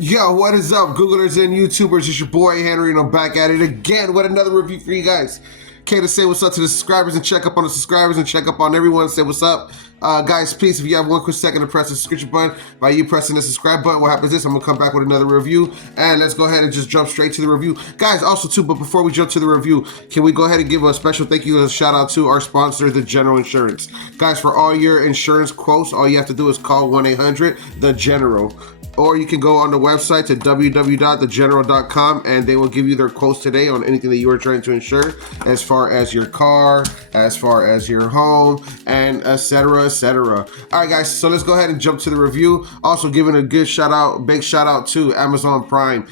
Yo, what is up, Googlers and YouTubers? It's your boy Henry, and I'm back at it again with another review for you guys. Okay, to say what's up to the subscribers and check up on the subscribers and check up on everyone. Say what's up. Guys, please, if you have one quick second to press the subscription button, by you pressing the subscribe button, what happens is I'm going to come back with another review, and let's go ahead and just jump straight to the review. Guys, also too, but before we jump to the review, can we go ahead and give a special thank you and a shout out to our sponsor, The General Insurance. Guys, for all your insurance quotes, all you have to do is call 1-800-THE GENERAL. Or you can go on the website to www.thegeneral.com and they will give you their quotes today on anything that you are trying to insure, as far as your car, as far as your home, and etc. etc. All right, guys, so let's go ahead and jump to the review. Also giving a good shout out, big shout out to Amazon Prime.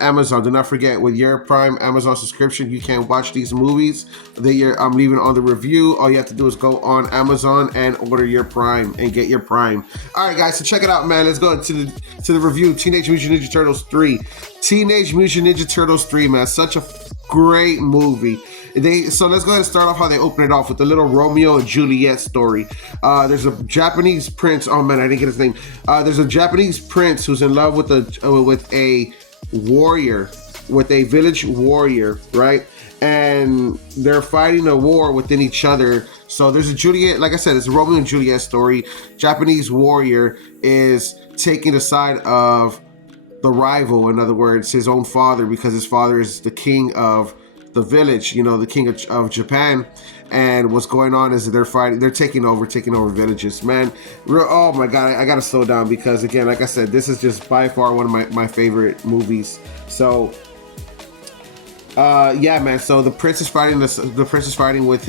Amazon, do not forget, with your Prime Amazon subscription, you can watch these movies that I'm leaving on the review. All you have to do is go on Amazon and order your Prime and get your Prime. All right, guys, so check it out, man. Let's go to the review. Teenage Mutant Ninja Turtles 3. Teenage Mutant Ninja Turtles 3, man. Such a great movie. So let's go ahead and start off how they open it off with the little Romeo and Juliet story. There's a Japanese prince. Oh man, I didn't get his name. There's a Japanese prince who's in love with a warrior, with a village warrior, right? And they're fighting a war within each other. So there's a Juliet, like I said, it's a Romeo and Juliet story. Japanese warrior is taking the side of the rival, in other words, his own father, because his father is the king of the village, you know, the king of Japan. And what's going on is that they're fighting, they're taking over villages, man. Oh my god, I gotta slow down, because again, like I said, this is just by far one of my favorite movies. So yeah, man, so the prince is fighting with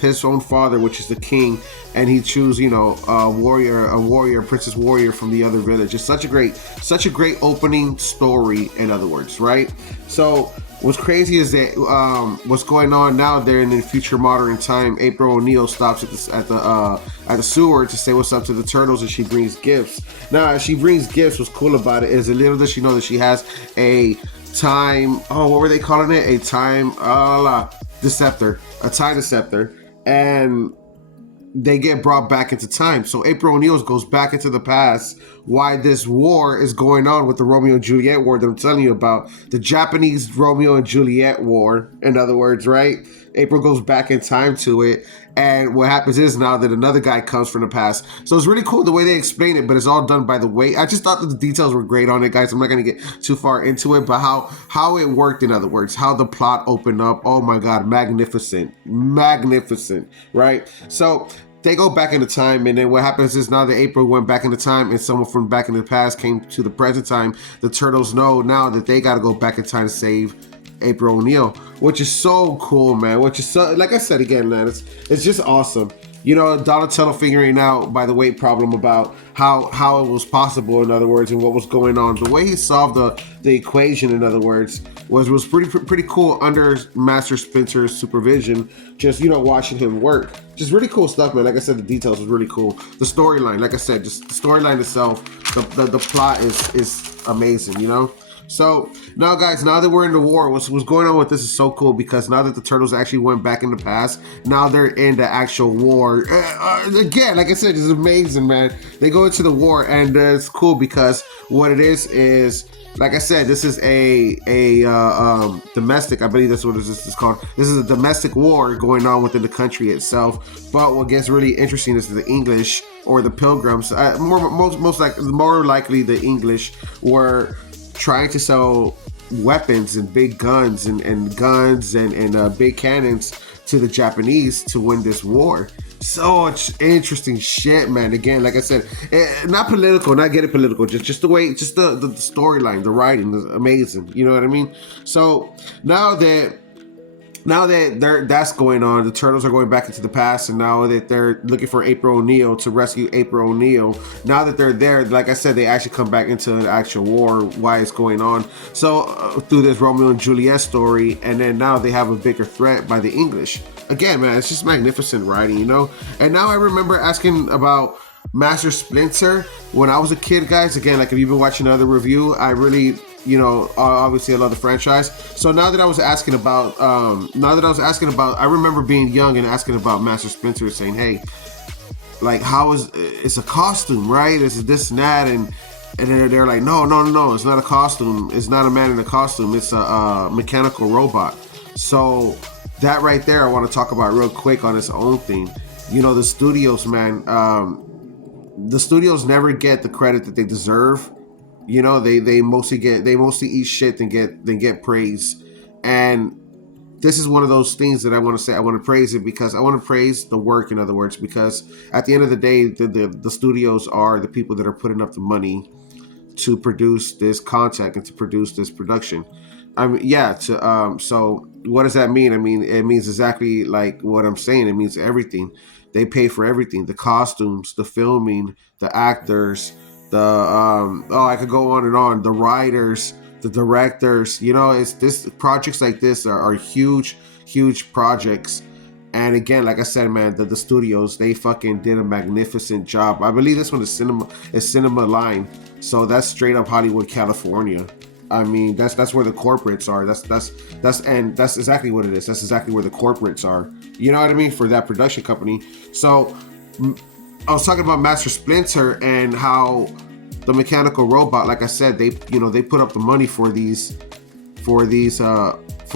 his own father, which is the king, and he chooses, you know, a princess warrior from the other village. It's such a great opening story, in other words, right? So what's crazy is that what's going on now, they're in the future modern time. April O'Neil stops at the sewer to say what's up to the turtles, and she brings gifts. Now, as she brings gifts, what's cool about it is, a little does she know that she has a time, what were they calling it? A time deceptor, and they get brought back into time. So April O'Neil goes back into the past, why this war is going on with the Romeo and Juliet war that I'm telling you about, the Japanese Romeo and Juliet war, in other words, right? April goes back in time to it, and what happens is now that another guy comes from the past. So it's really cool the way they explain it, but it's all done by the way. I just thought that the details were great on it, guys. I'm not going to get too far into it, but how it worked, in other words, how the plot opened up. Oh my god, magnificent, right? So they go back into time, and then what happens is, now that April went back into time and someone from back in the past came to the present time, the turtles know now that they got to go back in time to save April O'Neil, which is so cool, man. Which is so, like I said again, man, it's just awesome. You know, Donatello figuring out by the weight problem about how it was possible, in other words, and what was going on. The way he solved the equation, in other words, was pretty cool under Master Splinter's supervision. Just, you know, watching him work. Just really cool stuff, man. Like I said, the details was really cool. The storyline, like I said, just the storyline itself, the plot is amazing, you know? So now, guys, now that we're in the war, what's going on with this is so cool, because now that the turtles actually went back in the past, now they're in the actual war. Again, like I said, it's amazing, man. They go into the war, and it's cool because what it is, like I said, this is a domestic, I believe that's what this is called. This is a domestic war going on within the country itself. But what gets really interesting is the English, or the Pilgrims, more likely the English, were trying to sell weapons and big guns and big cannons to the Japanese to win this war. So much interesting shit, man. Again, like I said, not political, not getting political, just the way, just the storyline, the writing is amazing. You know what I mean? So now that that's going on, the turtles are going back into the past, and now that they're looking for April O'Neil to rescue April O'Neil, now that they're there, like I said, they actually come back into an actual war, why it's going on. So through this Romeo and Juliet story, and then now they have a bigger threat by the English. Again, man, it's just magnificent writing, you know? And now I remember asking about Master Splinter when I was a kid, guys. Again, like if you've been watching another review, I really, you know, obviously I love the franchise. So now that I was asking about, I remember being young and asking about Master Splinter, saying, hey, like, how is, it's a costume, right? It's this and that, and And then they're like, no, no, no, no, it's not a costume. It's not a man in a costume. It's a mechanical robot. So that right there, I want to talk about real quick on its own thing. You know, the studios, man. The studios never get the credit that they deserve. You know, they mostly eat shit than get praise. And this is one of those things that I want to say. I want to praise it because I want to praise the work. In other words, because at the end of the day, the studios are the people that are putting up the money to produce this content and to produce this production. I mean, yeah. So what does that mean? I mean, it means exactly like what I'm saying. It means everything. They pay for everything: the costumes, the filming, the actors, the I could go on and on. The writers, the directors. You know, it's this projects like this are huge, huge projects. And again, like I said, man, the studios, they fucking did a magnificent job. I believe this one is Cinema Line, so that's straight up Hollywood, California. I mean, that's where the corporates are. That's exactly what it is. That's exactly where the corporates are. You know what I mean, for that production company. So I was talking about Master Splinter and how the mechanical robot, like I said, they put up the money for these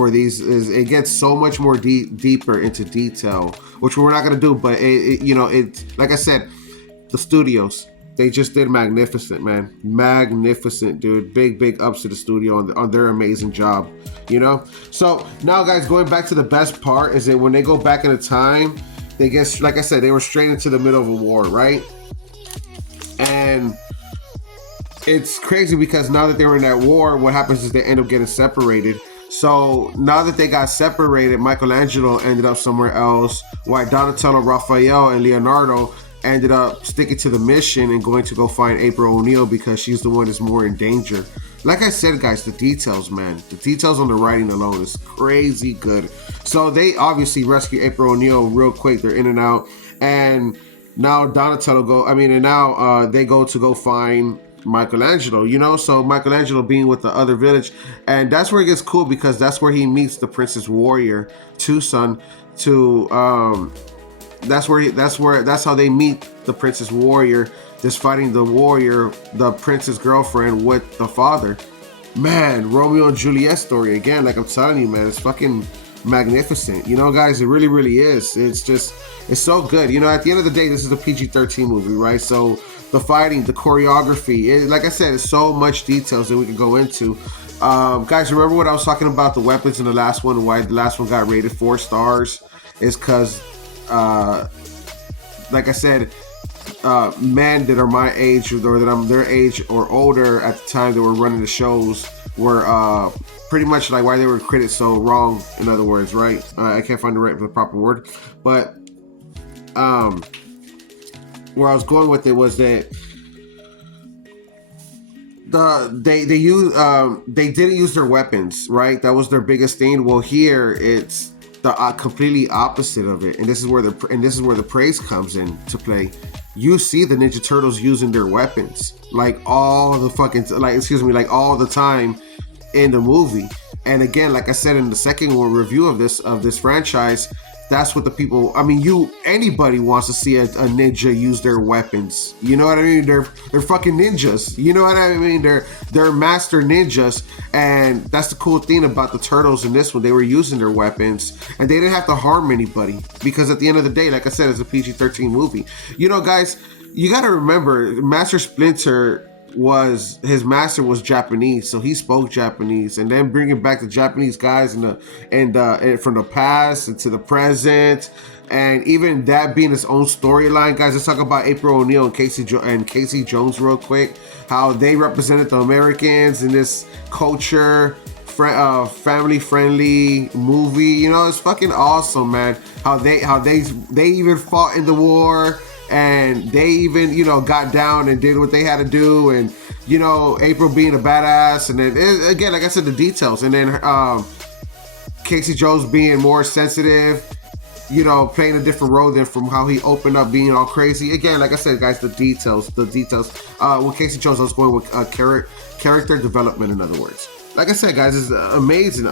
it gets so much more deeper into detail, which we're not going to do, but it like I said, the studios, they just did magnificent, man. Magnificent, dude. Big ups to the studio on their amazing job, you know. So now, guys, going back to the best part is that when they go back in the time, they get, like I said, they were straight into the middle of a war, right? And it's crazy because now that they were in that war, what happens is they end up getting separated. So now that they got separated, Michelangelo ended up somewhere else, while Donatello, Raphael, and Leonardo ended up sticking to the mission and going to go find April O'Neil because she's the one that's more in danger. Like I said, guys, the details, man. The details on the writing alone is crazy good. So they obviously rescue April O'Neil real quick. They're in and out. And now Donatello they go to go find Michelangelo, you know. So Michelangelo being with the other village, and that's where it gets cool because that's where he meets the Princess Warrior, Tucson. That's how they meet the Princess Warrior, just fighting the warrior, the princess girlfriend with the father. Man, Romeo and Juliet story again. Like I'm telling you, man, it's fucking magnificent. You know, guys, it really, really is. It's so good. You know, at the end of the day, this is a PG-13 movie, right? So the fighting, the choreography, like I said, it's so much details that we can go into. Guys, remember what I was talking about the weapons in the last one, and why the last one got rated 4 stars? Is because, like I said, men that are my age or that I'm their age or older at the time that were running the shows were pretty much like why they were credited so wrong. In other words, right? I can't find the proper word, but where I was going with it was that they didn't use their weapons, right? That was their biggest thing. Well, here it's the completely opposite of it, and this is where the praise comes in to play. You see the Ninja Turtles using their weapons like all the time in the movie. And again, like I said in the second review of this franchise, that's what the people, I mean, anybody wants to see a ninja use their weapons. You know what I mean? They're fucking ninjas. You know what I mean? They're master ninjas. And that's the cool thing about the Turtles in this one. They were using their weapons and they didn't have to harm anybody because at the end of the day, like I said, it's a PG-13 movie. You know, guys, you got to remember, Master Splinter his master was Japanese, so he spoke Japanese, and then bringing back the Japanese guys and from the past and to the present, and even that being its own storyline. Guys, let's talk about April O'Neil and Casey Jones real quick. How they represented the Americans in this culture, family friendly movie. You know, it's fucking awesome, man. How they even fought in the war. And they even, got down and did what they had to do. And, April being a badass. And then, again, like I said, the details. And then Casey Jones being more sensitive, playing a different role than from how he opened up being all crazy. Again, like I said, guys, the details. With Casey Jones, I was going with character development, in other words. Like I said, guys, it's amazing,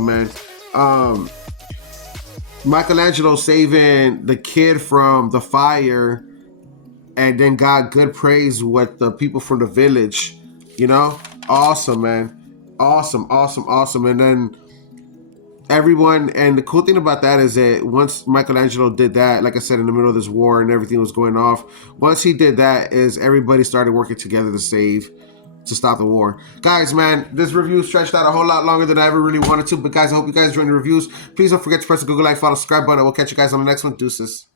man. Michelangelo saving the kid from the fire and then got good praise with the people from the village. You know, awesome, man, awesome, awesome, awesome. And then everyone, and the cool thing about that is that once Michelangelo did that, like I said, in the middle of this war and everything was going off, once he did that, is everybody started working together to stop the war. Guys, man, this review stretched out a whole lot longer than I ever really wanted to, but guys, I hope you guys enjoyed the reviews. Please don't forget to press the Google like, follow, subscribe button. We'll catch you guys on the next one. Deuces.